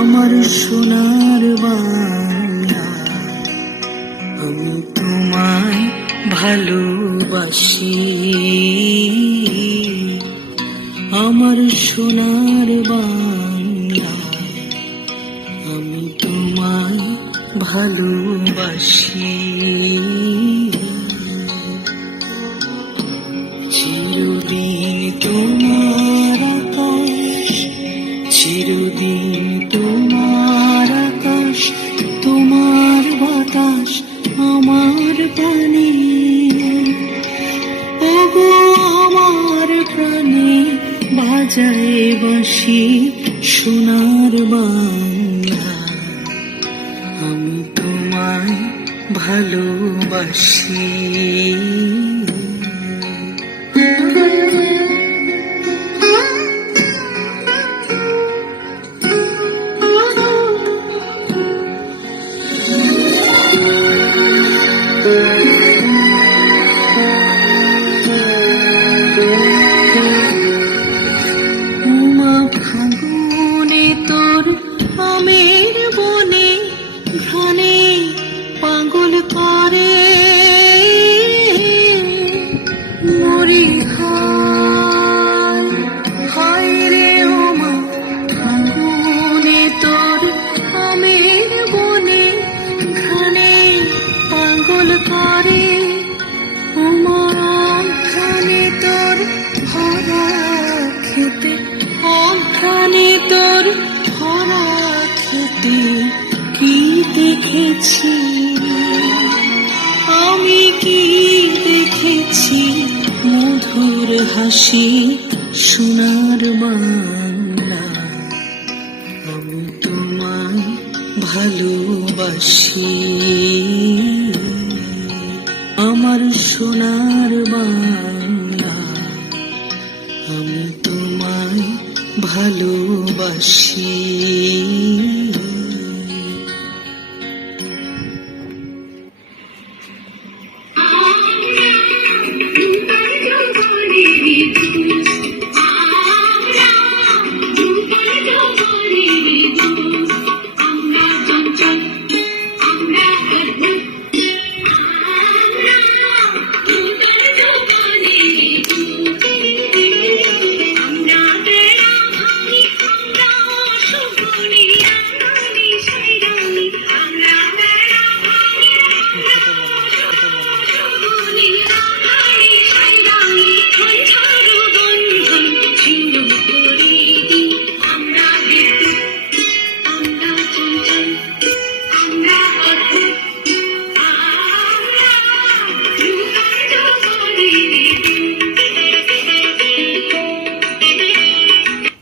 আমার সোনার বাংলা, আমি তোমায় ভালোবাসি। আমার সোনার বাংলা, আমি তোমায় ভালোবাসি। চিরদিন তোমার আকাশ, চিরদিন তোমার আকাশ, তোমার বাতাস আমার প্রাণে। ওগো আমার প্রাণে বাজায় বাঁশি সোনার বাংলা, আমি তোমায় ভালোবাসি। ফাগুনে তোর আমের বনে ঘ্রাণে পাগল করে মরি হায় হায় রে ওমা। ফাগুনে তোর আমের বনে ঘ্রাণে পাগল করে ওমা। ঘ্রাণে তোর ভরা খেতে, ঘ্রাণে তোর ভরা খেতে কি দেখেছি আমি, কি দেখেছি মধুর হাসি সোনার বাংলা, আমি তোমায় ভালোবাসি। আমার সোনার বাংলা, আমি তোমায় ভালোবাসি। আমরা